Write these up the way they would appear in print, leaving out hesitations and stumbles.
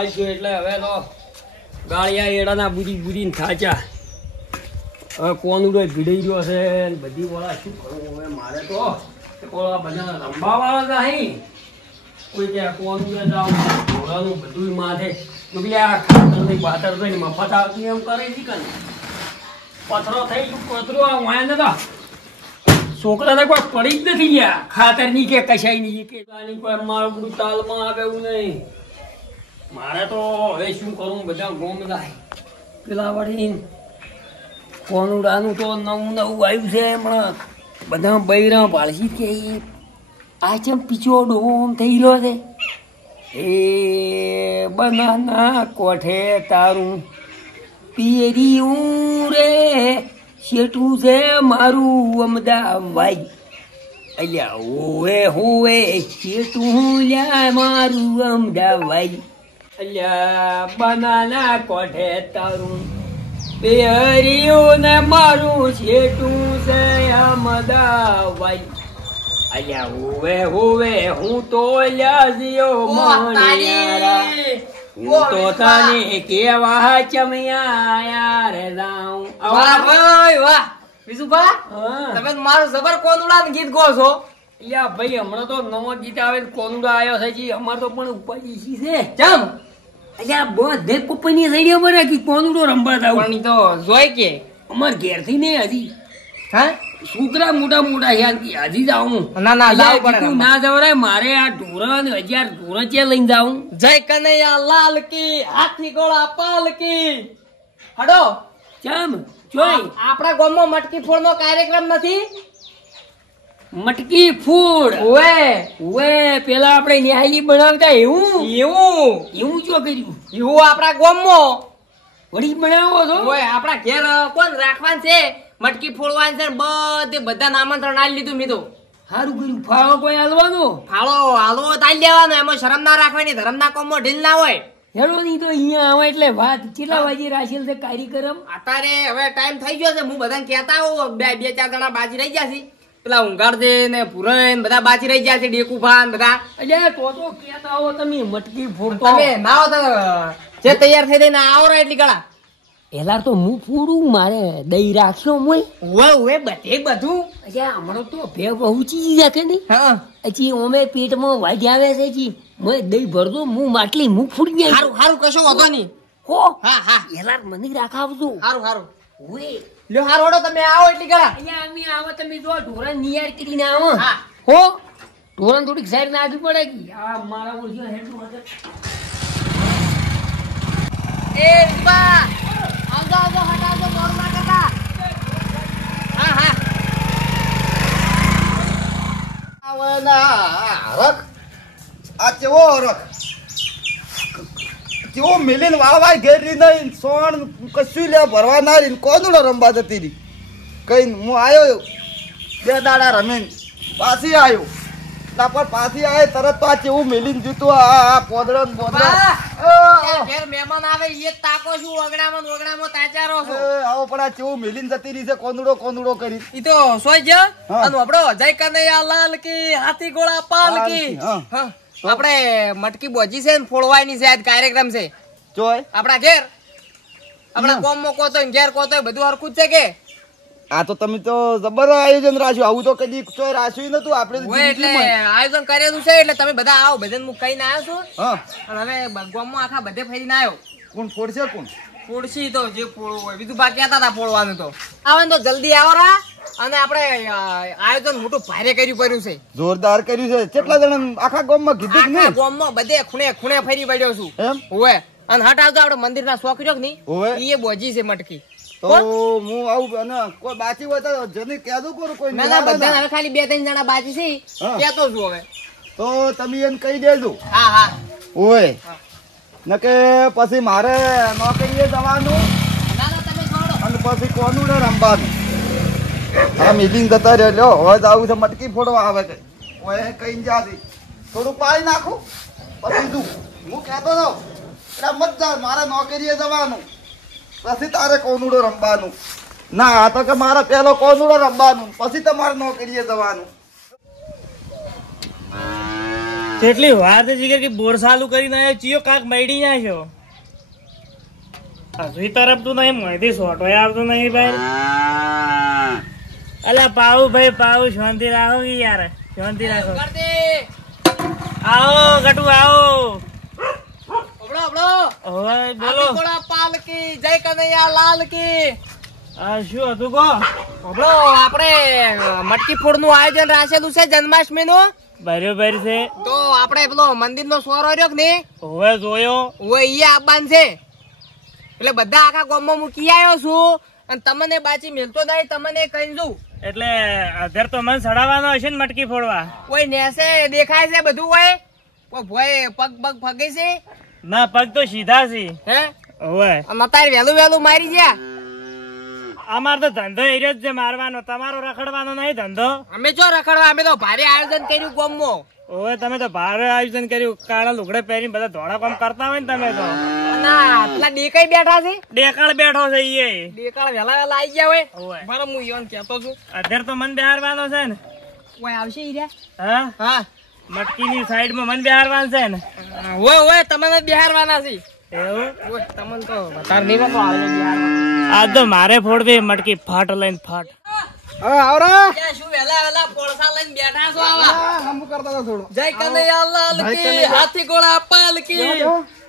વાંચ્યો એટલે હવે તો ગાળિયા એડાના બુરીને થાચા. હવે કોનુડો ભીડાઈ ગયો છે ને બધી વાળા શું કરવું હવે મારે તો બધા રંબાવાળા નહીં કોઈ કે કોનુડે જાવ ઘોડાનું બધું માથે આ ખાતરની બાતર થઈને મફત આવતી એમ કરે છે કે પથરો થઈ ગયું પથરો આ વાય ને તો છોકરાને કોઈ પડી જ નથી ગયા ખાતરની કે કશાયની કે કોઈ મારું બધું તાલમાં આવે એવું નહીં. મારે તો હવે શું કરું બધા ગોમ જાય પેલા વળી કોનુડાનું તો નવું આવ્યું છે હમણાં બધા બૈરા પાળસી કે આ ચમ પીછો ડોમ થઈ રહ્યો છે. એ બનાના કોઠે તારું પીરિયું રે શેઠું છે મારું અમદાવાદ. અલ્યા હોવે હોવે શેઠું લ્યા મારું અમદાવાદ. અલ્યા બનાના કોઠે તારું પીરિયું ને મારું શેઠું છે અમદાવાદ. અલ્યા હોવે હોવે હું તો લ્યાજીઓ મોણિયારા હું તો તને કેવા ચમયા યાર જાઉં. વાહ ભાઈ વાહ વિશુભા તમે મારું જબર કોનુડા ગીત ગો છો. અલ્યા ભાઈ હમણાં તો નવો ગીત આવે કોનુડા આવ્યો છે જી અમાર તો પણ ઉપાડી છે ચમ. અલ્યા બધે પપ્પાની રેડિયો પર કે કોનુડો રંબા જાવ પણ તો જોઈ કે અમાર ઘેરથી નહીં હજી હા છોકરા મોટા મોટા યાર કે હજી જાઉં. ના ના જાવ પડે ના જવરાય મારે આ ઢોરણ 1000 ઢોરણ ચે લઈને જાઉં. જય કનૈયા લાલ કી હાથી ગોળા પાલ કી. હડો ચમ જોઈ આપણા ગામમાં મટકી ફોડ નો કાર્યક્રમ નથી. મટકી ફૂડ ઓએ ઓએ પેલા આપણે ન્યાયલી બનાવતા એવું એવું એવું જો કર્યું એવું આપણા ગામમાં વળી બનાવો છો. ઓએ આપણા ઘેર કોણ રાખવાનું છે મટકી ફોડવાનું છે બધે બધા આમંત્રણ આલી લીધું મેં તો. સારું કર્યું. ફાળો કોઈ હાલવાનો ફાળો હાલવો તાલી દેવાનો એમાં શરમ ના રાખવાની ધર્મ ના કોમમાં ઢીલ ના હોય. હેડો નહીં તો અહીંયા આવે એટલે વાત કેટલા વાગે રાખેલ છે કાર્યક્રમ. અત્યારે હવે ટાઈમ થઈ ગયો છે હું બધાને કહેતા હોઉં બે ચાર જણા બાજી રહી ગયા છે પેલા ઊંઘાડદે ને પુરણ બધા બાજી રહી ગયા છે ડેકુફા ને બધા. એટલે તો કહેતા હો તમે મટકી ફોડતો તમે ના હો તો જે તૈયાર થઈ જઈને આવો એટલી ગળા એલા તો હું ફૂડું મારે દઈ રાખ્યો મોય ઓવે બધે બધું. અચ્છા હમણાં તો ભે પહોંચી જાય નહીં. હા હજી અમે પેટમાં વાજ આવે છે જી મેં દહીં ભરતો હું માટલી હું ફૂડી જાય. હારું હારું કશો વાંધો નહીં. હો હા હા એલા મને રાખાવજો. હારું હારું ઓએ લ્યો હારું હડો તમે આવો એટલી ગળા. અહીંયા અમે આવો તમે જો ઢોરા નિયાર કરીને આવો. હા હો ઢોરણ થોડીક સાઈડ ના આવી પડે કે આ મારા ઓળખી હેઠું હશે. એ બા આવજો આવજો હટાવજો મોર ના કરતા. હા હા આવના રખ આ ચેવો રખ ચેવો મિલીન વાળવા ઘેરી નહીં સોણ કશું લે ભરવા ના રીન કોદડો રંબા જતી રી કઈ હું આવ્યો 2 દાડા રમીન પાછી આવ્યો ના પણ પાછી આવે તરત તો આ ચેવું મિલીન જૂતું આ પોદડો ને બોદડા ઘેર મહેમાન આવે એ તાકો છું ઓગણામાં તાચારો છો. આવો પણ આ ચેવું મિલીન જતી રહી છે કોંદડો કરી ઈ તો સોય જ અને આપણો જય કનૈયા લાલ કી હાથી ગોળા પાલ કી. હા આપણે મટકી બોજી છે ને ફોડવાની છે આજ કાર્યક્રમ છે જોય આપણા ઘેર આપણા ગામમાં કોતો ને ઘેર કોતો બધું હરખું જ છે કે. આ તો તમે તો જબર આયોજન રાખ્યું આવું તો કદી ચોય રાખ્યું નતું આપણે એટલે આયોજન કરેલું છે એટલે તમે બધા આવો બધાને હું કહીને આવ્યો છું. હા અને હવે ગામમાં આખા બધે ફરીને આવ્યો. કોણ ફોડશે કોણ ફોડશી તો જે ફોડવું હોય બીજું બાકી હતા તા ફોડવાનું તો આવે તો જલ્દી આવો રા. અને આપણે આયોજન મોટું ભારે કર્યું પડ્યું છે જોરદાર કર્યું છે. કેટલા જણા આખા ગામમાં કીધું કે નહીં ગામમાં બધે ખૂણે ખૂણે ફરી પડ્યો છું એમ ઓએ. અને હટ આવતો આપણે મંદિરના શોખ રહ્યો કે નહીં ઓવે એ બોજી છે મટકી તો હું આવું અને કોઈ બાકી હોય તો જને કહેજો કોણ કોઈ ના ના બધા હવે ખાલી 2-3 જણા બાકી છે કહેતો છું હવે. તો તમે એને કહી દેજો. હા હા ઓય નકે પછી મારે નોકરીએ જવાનું ના ના તમે છોડો અને પછી કોનું ને રમવાનું. આ મીટિંગ જતા રહ્યો હવે જ આવું છે મટકી ફોડવા આવે કે ઓય કઈ જાતી થોડું પાણી નાખું પછી તું હું કહેતો હતો એટલે મત જા મારે નોકરીએ જવાનું પછી તારે કોનુડો રમવાનું. ના આ તો કે મારે પેલો કોનુડો રમવાનું પછી તમારે નોકરીએ જવાનું. કેટલી વાત છે કે બોર ચાલુ કરીને આવ્યો ચિયો કાક મૈડી નાખ્યો હજુ તરફ તું નહીં મોયથી સોટો આવતો નહીં ભાઈ અલા પાઉ ભાઈ પાઉ શાંતિ રાખો કે યાર શાંતિ રાખો આવો ગટુ આવો ઓય બોલો પાલકી જય કનૈયા લાલ કી આ શું હતું કો આપણે મટકી ફોડ નું આયોજન રાખેલું છે જન્માષ્ટમી નું બરોબર છે તો આપણે પેલો મંદિર નો સોરો રહ્યો કે નહીં હવે જોયો ઓય ઈ આબાન છે એટલે બધા આખા ગામમાં મૂકી આવ્યો છું અને તમને બાચી મેલતો નહીં તમને કહી દઉં એટલે અધર તો મન સડાવવાનો હશે ને મટકી ફોડવા કોઈ નેસે દેખાય છે બધું હોય કોઈ ભોય પગ પગ ફગે છે ના પગ તો સીધા છે હે હવે અત્યારે વહેલું વહેલું મારી ગયા અમાર તો ધંધો એરિયો જ છે મારવાનો તમારો રખડવાનો નહીં ધંધો અમે જો રખડવા અમે તો ભારે આયોજન કર્યું ગામમાં ઓવે તમે તો ભારે આયોજન કર્યું કાળા લુગડે પહેરીને બધા ધોળા કામ કરતા હોય ને તમે તો ના પેલા ડેકાઈ બેઠા છે ડેકાળ બેઠો છે ઈ ડેકાળ વહેલા વહેલા આવી ગયા હોય ઓવે મારો હું ઈવન કહેતો છું અધર તો મન બેહારવાનો છે ને કોઈ આવશે ઈ રહ્યા હા હા મટકીની સાઈડમાં મન બેહારવાનું છે ને હોય તમને બેહારવાના છે એવું ઓય તમને તો વધારે નહીં વાતો આવે બેહારવા આ તો મારે ફોડવી મટકી ફાટ લઈને ફાટ હવે આવરા શું વહેલા વહેલા પોળસા લઈને બેઠા છો આવા હમુ કરતા હતા થોડું જય કનૈયા લાલ કી હાથી ઘોડા પાલકી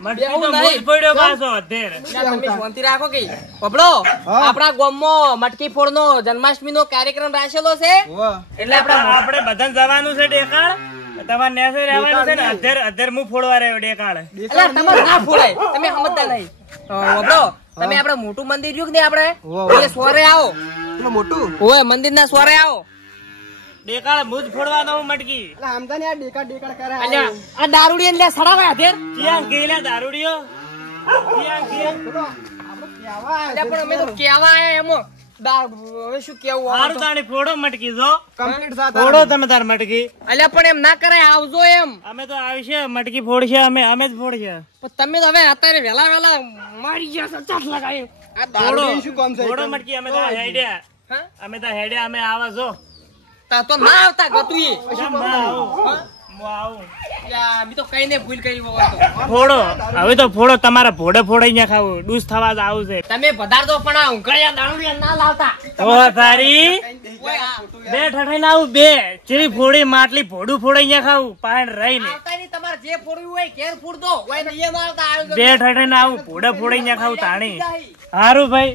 મટકી તો મુજ પડ્યો પાછો અધેર તમે શાંતિ રાખો કે બબડો આપણા ગામમાં મટકી ફોડનો જન્માષ્ટમીનો કાર્યક્રમ રાખેલો છે એટલે આપણે બધાને જવાનું છે ડેકાળ તમારે નેસે રહેવાનું છે ને અધેર હું ફોડવા રહ્યો ડેકાળ એટલે તમારે ના ફોડાય તમે સમજતા નહીં બબડો તમે આપણે મોટું મંદિર રહ્યું કે નહીં આપણે એ સોરે આવો મોટું ઓય મંદિર ના સોરે આવો ડેકાળ મુજ ફોડવાનો હું મટકી એટલે આમદા ને આ ડેકા કરે અલ્યા આ દારૂડી એટલે સડાવે અધેર ક્યાં ગયેલા દારૂડિયો ક્યાં ગયા અલ્યા પણ અમે તો કેવા આયા એમાં હવે શું કેવું સારું તાણી ફોડો મટકી જો કમ્પ્લીટ સાથે ફોડો તમે તાર મટકી અલ્યા પણ એમ ના કરાય આવજો એમ અમે તો આવશે મટકી ફોડશે અમે જ ફોડશે પણ તમે તો હવે અત્યારે વહેલા વહેલા મારી ગયા ચાટ લગાવી આ દારૂડિયું શું કામ છે ફોડો મટકી અમે તો હેડ્યા હા અમે તો હેડ્યા અમે આવા જો તા તો ના આવતા ગતુઈ કેમ ના આવું હું આવું યા મી તો કઈ ને ભૂલ કરી વગર તો ફોડો હવે તો ફોડો તમારા ભોડે ફોડાઈ ના ખાવું ડૂસ થવા જ આવું છે તમે પધારતો પણ આ ઉંઘળિયા દારૂડિયા ના લાવતા ઓ તારી ઓય આ બે ઠઠાઈને આવું બે ચીરી ફોડી માટલી ભોડું ફોડાઈ ના ખાવું પાણ રહીને આવતા ની તમારે જે ફોડવું હોય ઘેર ફોડતો ઓય નહીં ના આવતા આયોજન બે ઠઠાઈને આવું ભોડે ફોડાઈ ના ખાવું તાણી હારું ભાઈ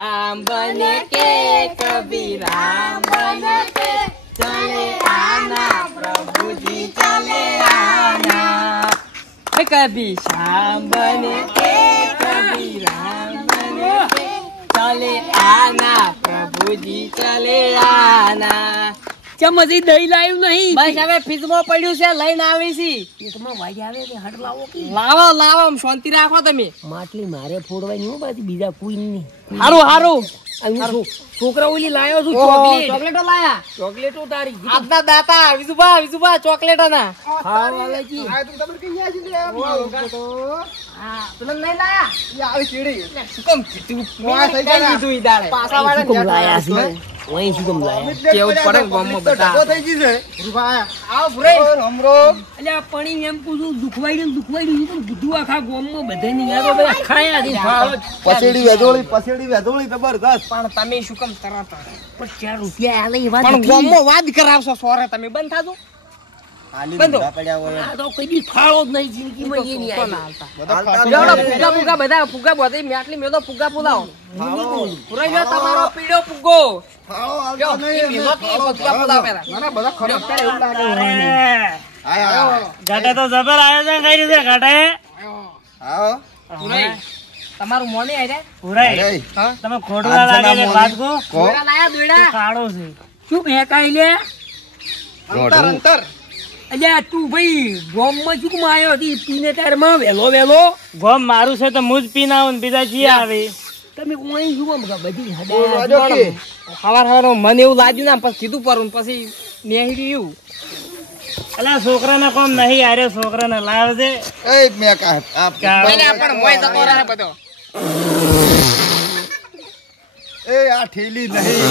राम बन के कभी राम बन के चले आना प्रभु जी चले आना कभी श्याम बन के कभी राम बन के चले आना प्रभु जी चले आना ચમચી દહીં લાવ્યું નહીં બસ હવે ફ્રીજમાં પડ્યું છે લઈને આવી છી પેટમાં વાગી આવે ને હટ લાવો લાવો લાવો શાંતિ રાખો તમે માટલી મારે ફોડવાની હું બાકી બીજા કોઈ નહીં હારું હારું છોકરા ઓલી લાયો છું ચોકલેટ ચોકલેટ ચોકલેટો લાયા ચોકલેટો તારી આજના દાતા વિજુભા ચોકલેટો ના હા વાલાજી આ તું તમને કઈ યાદ છે તો પેલા નહીં લાયા ઈ આવી ચીડી શું કેમ કીધું વાહ, થઈ ગયા. કીધું ઈ દાડે પાછા વાળા શું કેમ લાયા છે વહીં શું કેમ લાયા કેવું પડે ગામમાં બધા. ઢગો થઈ ગઈ છે રૂપા આવો ભુરાઈ રમરો અલ્યા પાણી એમ પૂછું દુખવાઈ દુખવાઈ પણ કીધું આખા ગામમાં બધાની યાદો બધા ખાયા છે પસેડી વેધોળી જબરદસ્ત પણ તમે શું કેમ તરત પણ 4 રૂપિયા આલે એ વાત પણ નથી. ગામમાં વાત કરાવશો સોરે તમે બંધ થાજો હાલી બંધો. ઊંધા પડ્યા હોય આ તો કઈ દી ફાળો જ નહીં જિંદગીમાં એ નહીં કોણ આવી. હાલતા બધા લેવડો ફુગા બધા ફુગા બધી મેટલી મેલો ફુગા પુલાવ ભુરાઈ ગયો તમારો પીડો ફુગો ફાળો જો હાલતા એ નહીં મેલો કે ફુગા પુલાવ પેલા ના ના બધા ખરો અત્યારે એવું લાગે અરે, આયા ઘાટે તો જબર આયોજન કર્યું છે ઘાટે આવો ભુરાઈ તમારું મોને આઈ પુરાઈ અરે હા તમે ખોટવા લાગે છે વાત કો કો દોડા લાયા દોડા કાળો છે શું ભેકાઈ લે અંતર અંતર અલ્યા તું ભાઈ ગામમાં શું કેમ આવ્યો હતી પીને તારમાં વેલો ગોમ મારું છે તો મુજ પીને આવું ને બીજા જી આવે તમે કોઈ શું કેમ બધી બોલ હદા વાજો કે સવાર સવાર મને એવું લાગ્યું ના પછી કીધું પર પછી નેહરી એવું અલા છોકરાના કોમ નહીં આર્યો છોકરાને લાવજે એ મેં કા એ આ ઠેલી નહીં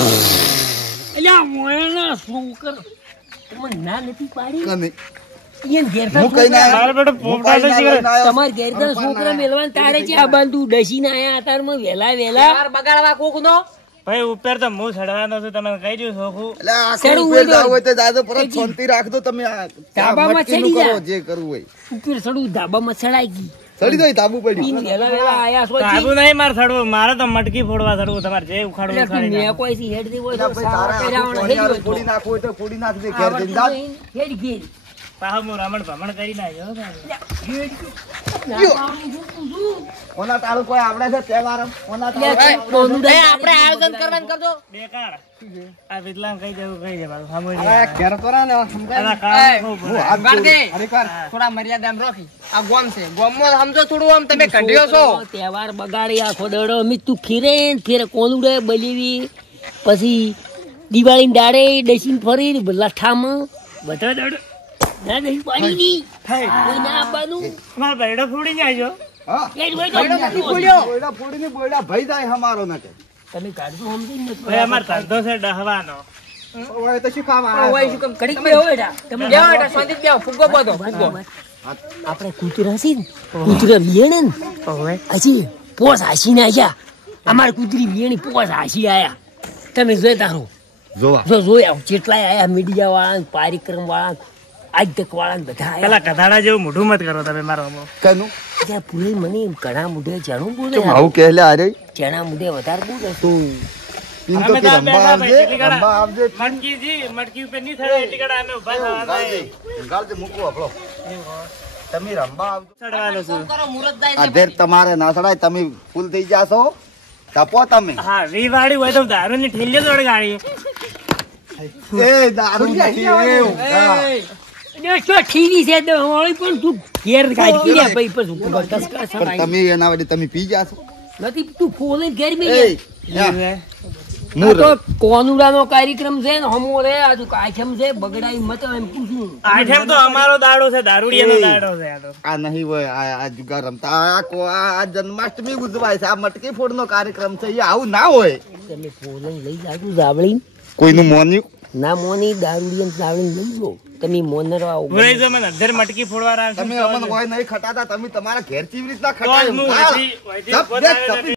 અલ્યા મોયના છોકર તમને ના નથી પાડી કને ઈયન ઘેરતા હું કઈ ના મારો બેટો પોપટા તો જીવે. તમાર ઘેરતા છોકરા મેલવાન તારે છે આ બાંધુ ડસીને આયા અતારમાં વેલા બગાડવા કોક નો ભાઈ ઉપર તો હું ચડવાનો છું તમે કહી દઉં છોકું એટલે આ ચડવું ઉપર હોય તો- જાવ હોય તો દાદો પરત શાંતિ રાખજો તમે આ ધાબામાં મટકીનું ચડી કરો જા. જે કરવું હોય ઉપર સડું ધાબામાં ચડાઈ ગઈ ચડી જાય તાબુ પડ્યું ઈન વેલા આયા છો કાબુ નહીં મારે ચડવું મારે તો મટકી ફોડવા ચડવું તમારે જે ઉખાડવું એટલે તું ઉખાડી ને નાખો. કોઈ સી હેડ દેવો એટલે તો ભાઈ તારે સારા આખું કર્યા હેડ ફોડી નાખવું હોય તો ફોડી નાખજે ઘેર જઈને જા. હેડ ઘેર પાછો હું રમણ ભમણ કરી નાખ્યો હો ભાઈ. ઓના તાળું કોઈ આવડે છે તહેવાર ઓના તાળું આપણે આયોજન કરવાનું કરજો બેકાર આ વિદલામ કહી દેવું કહી દે પાછું સાંભળી અરે લે. ઘેર તો રા ને આના કામ ખૂબ હું હાથ ગાડી જોડું. અરે કર. થોડા મર્યાદામાં રાખી આ ગોમ છે ગોમમાં સમજો થોડું આમ તમે કઢ્યો છો તહેવાર બગાડી આખો દડો અમિત તું ફીરે ને ફેરે કોનુડે બલીવી પછી દિવાળી દાડે ડસીને ફરી લઠામાં બધા દડો ના નહીં પાડી દી કોઈ ના આપવાનું મારો બેડો ફોડી નાખ્યો. હા એ જ હોય તો બોયડા ફોડીને બોયડા ભઈ જાય હમારો ને કે તમે કાઢજો સમજી ને ભાઈ અમારે ધંધો છે ડહવાનો. ઓય તો શું કામ ઓય શું કામ કડીક બે હોય ડા. તમે બેહો એટલે શાંતિથી બેહો ફુગ્ગો બધો ફુગ્ગો આપણે કૂતરા છે ને કૂતરા વિયણે ને હજી પોસ હાસી ને આયા અમારે કૂતરી વિયણી પોસ હાસી આયા તમે જોઈ તારો જોવા જોયા જેટલાય આયા મીડિયા વાળા કાર્યક્રમ વાળા આજ તક વાળા બધા આયા પેલા કધાડા જેવું મોઢું મત કરો તમે મારો અમો. કનું ત્યાં પૂરી મને ઘણા મુઢે જાણું બોલે તું આવું કે લે અરે ચણા મુઢે વધારે બોલે તું પિન તો અમે કે તો રંબા બેઠા આવજે ભાઈ, કેટલી રંબા આવજે મટકી મટકી ઉપર નહીં થાય એટલી કડા અમે ઉભા થવાના ગાલજે છે. ગાલજે મૂકવો આપણો તમે રંબા આવજો ચડવાનું છું. કરો મુરત જાય આ ધેર તમારે ના સડાય તમે ફૂલ થઈ જાશો તપો તમે હા વી વાળી હોય તો દારૂ ની ઠેલી દોડ ગાડી. એ દારૂ નથી એ ઊંઘા. શું ઠીવી છે તો વળી પણ તું ઘેર કાઢી લે ભાઈ પછી કસકસ પણ સડાઈ. તમે એના વડે તમે પી જાશો નથી તું ફોને ઘેર મે એ યા. આ તો કોનુડાનો કાર્યક્રમ છે ને હમો રે આ તો કાઠમ છે બગડાઈ મત એમ પૂછું આઠેમ તો અમારો દાડો છે દારૂડિયાનો દાડો છે આ તો. આ નહીં હોય આ જુગાર રમતા આ જન્માષ્ટમી ઉજવાય છે આ મટકી ફોડનો કાર્યક્રમ છે એ આવું ના હોય તમે ફોને લઈ જાજો જાવળી કોઈનું મોન્યું ના મોની દારૂડિયન જાવળી લઈ લો તમે મોનરો આવો ભૂલાઈ જો મને અધર મટકી ફોડવા રાખજો. તમે અમન હોય નહીં ખટાતા તમે તમારા ઘેર ચીવી રીતના તો જ હું વહીથી- વહીથી ઉભો થયો નથી.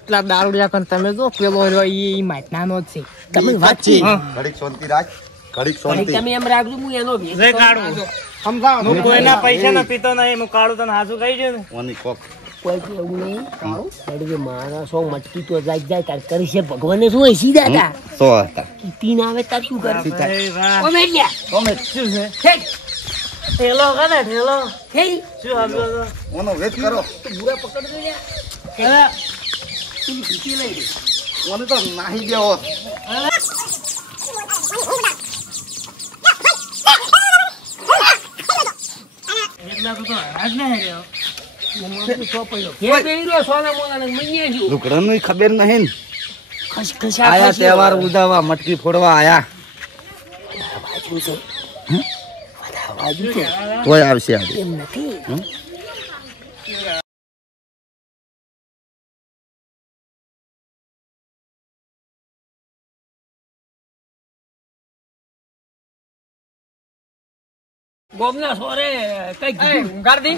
એટલા દારૂડિયા પણ તમે જો પેલો રહ્યો ઈ માટનાનો જ છે તમે વાત છે ઘડીક શાંતિ રાખ ઘડીક શાંતિ તમે એમ રાખજો હું એનો ભેદ જે કરું. કાઢું. સમજાવો હું કોઈના પૈસા નો પીતો નહીં હું કાઢું તને હાચું કહી દઉં ને. ઓની કોક કોઈ કે એવું નહીં એટલે માણસો મટકી તો જાય જાય તાર કરી છે ભગવાને શું હોય સીધા હતા સો હતા તીન આવે તાર શું કરે અરે વાહ. ઓ મેલ્યા તમે શું છે ઠેક ઠેલો કરે ઠેલો હે શું સમજો છો? ઓનો વેચ કરો તો બુરા પકડ દે લ્યા અરે, પેલી ભીતી લઈ લે ઓને તો નાહી ગયો એકલા તો હરાજ ના હેર્યો. ઘેર બેહી રહ્યો સોના મોનાને મઈએ જો લુકડાનું ખબર નહીં ને. ખસખસા આયા ખસી. તહેવાર ઉદાવા મટકી ફોડવા આયા બાજુ છે બધા બાજુ છે કોઈ આવશે આજે એમ નથી ગોમના સોરે કઈ કીધું ગાડી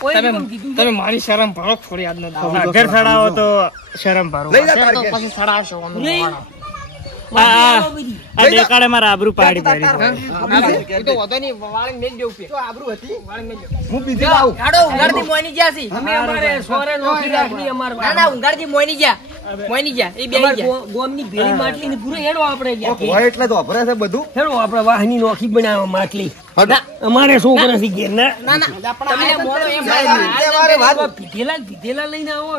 કોઈ નહીં કીધું તમે મારી શરમ ભરો થોડી આજનો અધર ચડાવો તો શરમ ભરો. લઈ જા તો તાર ઘેર. પછી સડાવશો નહીં. આ દેખાડે મારા આબરૂ પાડી પાડી. એ તો વધો નહીં વાળીને મેલ દેવું પે આબરૂ હતી વાળીને મેલ દેવું હું બીજી લાવું હાડો ઉંગારથી મોઈની ગયા છે અમે અમારે સોરે નોખી રાખની અમાર ના ના ઉંગારથી મોઈની ગયા એ બે ગયા ગોમની ભેળી માટલી ને પૂરો હેડો આપણે ગયા કે. હોય એટલે તો અભરે છે બધું હેડો આપણે વાહની નોખી બનાવવા માટલી હટ. અમારે છોકરા થી ઘેર ના ના ના તમને મોનો એમ તહેવારે વાત પીધેલા લઈને આવો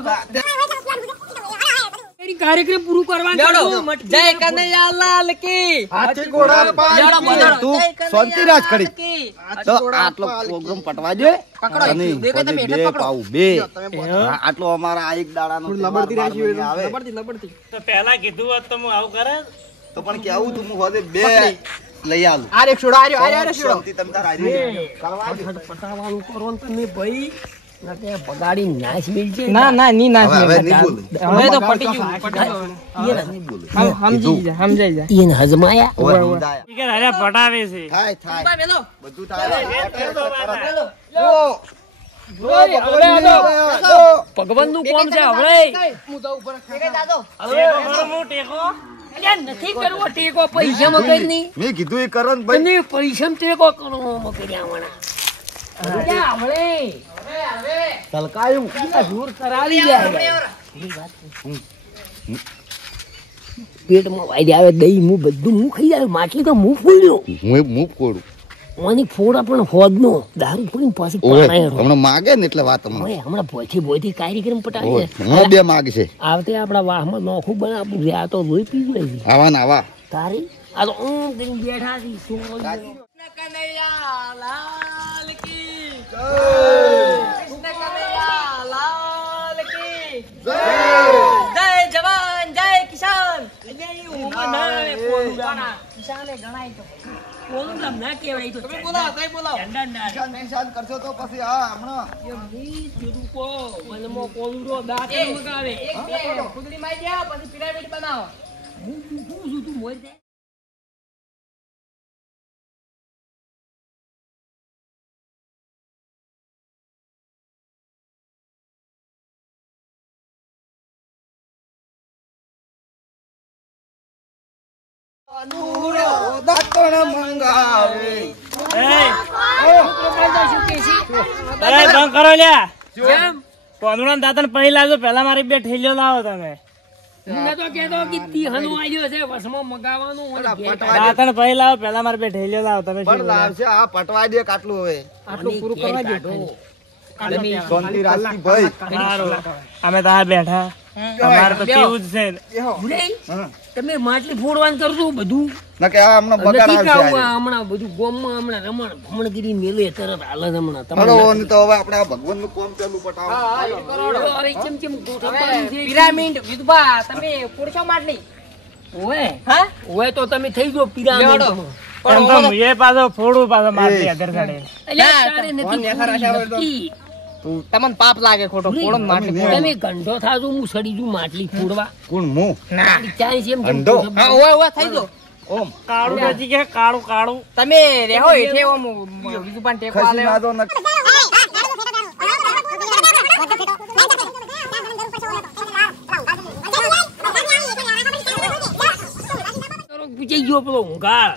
કાર્યક્રમ પૂરું કરવાનું જય કનૈયા લાલ કી હાથી ઘોડા લેવડો બોલો. તું જય કનૈયા શાંતિ રાખ લાલ ખડી કી. તો આટલો પ્રોગ્રામ પટવા દે પકડો. અને બે કે તમે બે એટલે પકડો. પાઉં બે હા, આટલો અમારા આ એક દાડાનો લબડતી રાશિ આવે લબડતી તો પહેલા કીધું હોત તો હું આવું કરે. તો પણ કેવું તું હું હોદે બે લઈ આલું આ રે છોડો આ રે છોડો શાંતિ તમ તાર આરી કરવા દે. પટાવાનું કરો ને તમે ભાઈ ના તે બગાડી નાશ મિલશે ના ની ના હવે નહીં બોલે હવે તો પટી ગયું નહીં બોલે સમજાઈ જાય ઈન હજમાયા ઓય સમજાયા. ઈ કે રાજા પટાવે છે થાય મેલો બધું થાય મેલો ભગવાન નું કોમ છે હવે હું તો ઉપર દાદો ટેકો કરો, હું ટેકો અલ્યા નથી કરવો ટેકો પૈસામાં કરી મેં કીધું એ કરો ને ભાઈ તમે પૈસામાં ટેકો કરો મકડ્યા વાળા હવે તલકાયું જોર કરાવી જાય પેટમાં વાઈ આવે દહીં હું બધું હું ખાઈ જાય માછલી તો હું ફોડ્યો હું કોડું ઓની ફોડા પણ હોદનો દારૂ પડીને પાછી પાણાયો હમણાં માગે ને એટલે વાત હમણાં ઓય હમણાં ભોથી કાર્યક્રમ પટાવી ઓય, હમણાં બે માગે છે આવતે આપણા વાહમાં નોખું બનાવવું છે આ તો લોહી પી ગઈ છે આવા ને આવા તારી આ તો ઊંઘ કરીને બેઠા છે સોળ કનૈયા લાલ કી જય કનૈયા લાલ કી જય જવાન જય કિસાન કિસાને ગણાય તો કોનું નામ ના કહેવાય તો બોલાવો નિશાન કરશો તો પછી હા હમણાં મનમાં કોલુડો દાંત મગાવે એક બે ખુદડી મારી ગયા પછી પિરામિડ બનાવો હું શું તું મોર દે દાંતણ મંગાવે એ બંધ કરો લ્યા કોંદડા દાંતણ પહેલા લાવજો પેલા મારી બે ઠેલીઓ લાવો તમે મેં તો કહેતો કે તીહનો આવ્યો છે વસમાં મગાવવાનું અને ઘેટાડે. દાંતણ પહેલા લાવો પેલા મારી બે ઠેલીઓ લાવો તમે પણ શું લાવશે આ પટવા દે કાટલું હવે આટલું પૂરું કરવા દે શાંતિ રાખી ભાઈ સારું અમે તો આ બેઠા અમારે તો કેવું જ છે હા. તમે માટલી ફોડવાનું કરશો બધું ના કે આ હમણાં બગાડ નથી આવશે કાવું આ. આ હમણાં બધું ગોમમાં હમણાં ભમણગીરી મેલે તરત હાલ જ હમણાં હલો, ઓને તો હવે આપણે આ ભગવાનનું કોમ પેલું પટાવો હવે ચમ ચમ ગોઠવવાનું છે. પિરામિડ વિધવા તમે પૂરશો માટલી ઓય હા ઓય તો તમે થઈ ગયો પિરામિડ લેવડો. એમ તો હું એ પાછો ફોડું પાછો મારતી અધર સાડે અલ્યા તારે નથી ફોડવી. તમને પાપ લાગે ખોટો પોળો ને માટલી તમે ગંઢો થાજો હું સડી જુ માટલી ફોડવા કોણ હું ચાલીસ એમ જેમ ગંઢો? ગોઠવવાનું. હા ઓય થઈ દો ઓમ કાળું પછી કે કાળું કાળું તમે રેહો હેઠે ઓમ બીજું પણ ટેકો ખસી આલે ના દો ને પૂછાઈ ગયો પેલો ઊંઘાળ.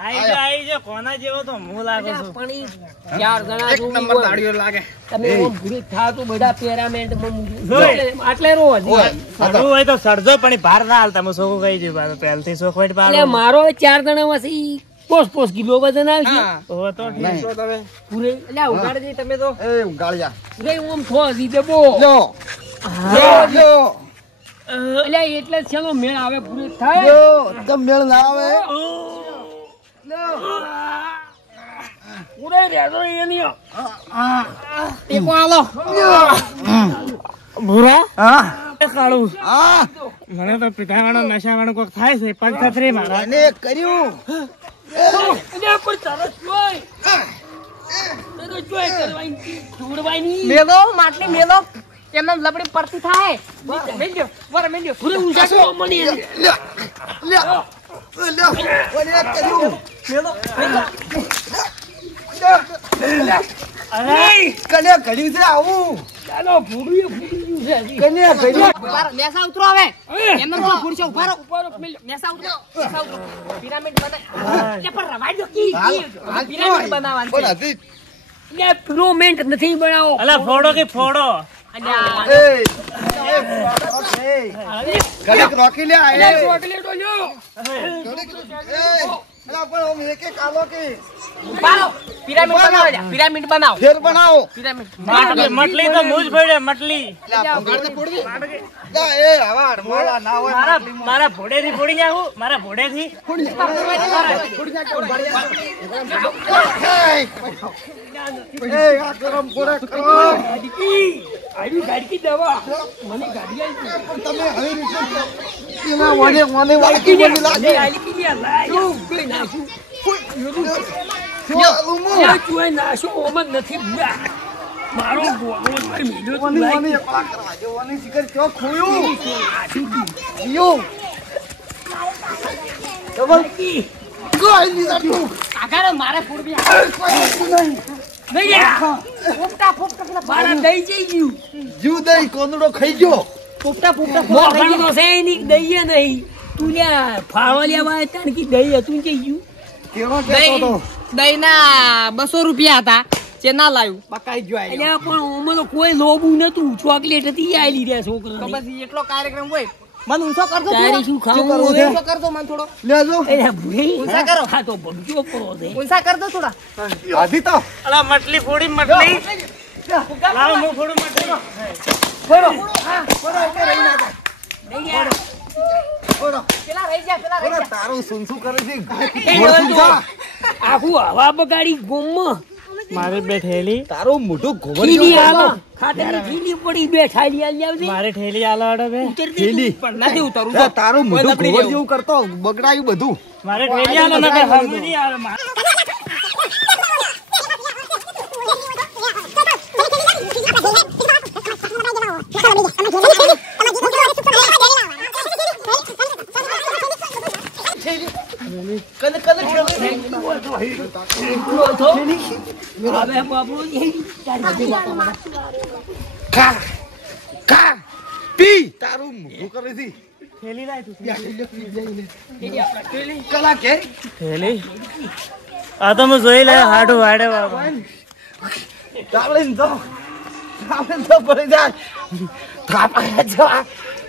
આઈ જો કોના જેવો તો હું લાગુ છું પણ ઈ ચાર જણા જોડી હોય. લાગે તમે ઓમ ભૂરી થાતું બધા પેરામેન્ટમાં મૂકી. જોઈ. આટલે રો હજી. સડવું હોય તો સડજો પણ ઈ ભાર ના હાલતા હું સોખું કહી દઉં પાછું પહેલથી સોખવટ એટલે પાડો મારો 4 જણામાંથી 5 કિલો વજન આવશે. હા તો તો ઠીક છો તમે પૂરે એટલે ઉગાડજી તમે તો એ ઉગાળ્યા પૂરે ઓમ થો દીધે બો. લ્યો લ્યો એટલે એટલે જ છેલ્લો મેળ આવે પૂરે થાય. લ્યો તમ મેળ ના આવે પૂરે રેડો એની. ટેકો આલો ભૂરા હા એ કાળું હા મને તો પીધાવાળો નશાવાળો કોક થાય છે પગ થથરી મારા અને કર્યું એટલે પણ તરત જોઈ. તરત જોઈ કરવાની જોડવાની. મેલો માટલી મેલો એમને લપડી પડતી થાય મેલ્યો વર મેલ્યો પૂરે ઊંચા કરો મને. લ્યો લ્યો ઓને કર્યું કને કર્યું છે આવું ચાલો ફૂડું એ ફૂટી ગયું છે હજી. કને કર્યું નેસા ઉતરો હવે એમને તો ફૂડશો ઉભારો નેસા ઉતરો પિરામિડ બનાય કે પર રવાઈ દો કી પિરામિડ બનાવવાનું પણ છે હજી એટલે પિરામિડ નથી બનાવો. અલા ફોડો કે ફોડો અલ્યા એ કડક રોકી લે એટલે એ ચોકલેટો લ્યો. પણ ઓમ એક એક આલો કે ઉભારો પિરામિડ બનાવો લ્યા પિરામિડ બનાવો ફેર બનાવો પિરામિડ મટલી તો મુજ પડે મટલી લા એ હવા મોલા ના હોય મારા ભોડેથી ફોડી નાખું મારા ભોડેથી એ આ ગરમ પૂરા કરો આવી ગાડી દવા મને ગાડી આવી તમે આવી રીતે એના મને વાકી બોલી લાગે આલી કી લાયો કોઈ નાશું ચાલુ મો કોઈ નાશું ઓમન નથી બુડા મારો ગોળો પર મીડો તું મને લાગી એકલા કરવા જો મને શિખર ચો ખોયું યો ખબર કી કોઈ નહીં જાતું કાકા મારે ફૂડબી નહીં જા ફૂફટા પેલા મારા દઈ જઈ ગયું જીવ દઈ કોંદડો ખાઈ ગયો ફૂફટા મોખણ તો છે નહીં દઈએ નહીં તું લ્યા ફાળો લેવા હતા કે દઈ હતું જઈ ગયું કેવો કેતો તો દહીંના 200 રૂપિયા હતા જે ના લાવ્યું બકાઈ જો અલ્યા પણ ઓમાં તો કોઈ લોબું નતું ચોકલેટ હતી આલી રહ્યા તો છોકરા પછી એટલો કાર્યક્રમ હોય મને ઊંચો કરજો તારી શું ખાવું શું કરવું હવે? છે? ઊંચો કરજો મને થોડો લેજો એ ભૂરી ઊંચા કરો. હા તો ભગજો કરો છે ઊંચા કરજો થોડા આધી તો અલા મટલી ફોડી મટલી લાવ હું ફોડું મટલી પેલા રહી જા તારું શું શું કરે છે એ હવે તો આખું હવા બગાડી ગોમમાં મારી બે ઠેલી તારું મોઢું ખીલી આલો ઘોબડિયું ખાતરની ખીલી પડી બે ઠાલી આલી આવજે મારી ઠેલી આલો અડો બે થેલી. પણ નથી ઉતરવું હે, તારું મોઢું દબડી ઘોબર જવું. જેવું કરતો બગડાયું બધું મારે ઠેલી આલો ને કે હમ નહીં આવે હવે બાબુ ખા ખા પી તારું મોઢું કરે છે ઠેલી લાય તું કલા કે ઠેલી આ તો હું જોઈ લે હાડું વાડે બાબા ચાલે ને તો પડી જાય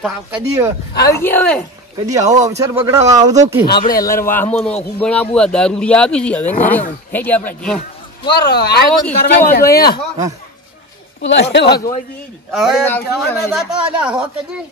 થાપ કદી આવી ગયા હવે કદી આવો અવસર બગડાવા આવતો કે આપણે લર વાહમાં નોખું બનાવવું આ દારૂડી આપી છે હવે ઘરે હેડી આપણે ઘેર. પર આવો આયોજન કી કરવા કેવા છે. જોયા પુલા કેવા જોઈ હવે જવાના હતા અલ્યા હો કદી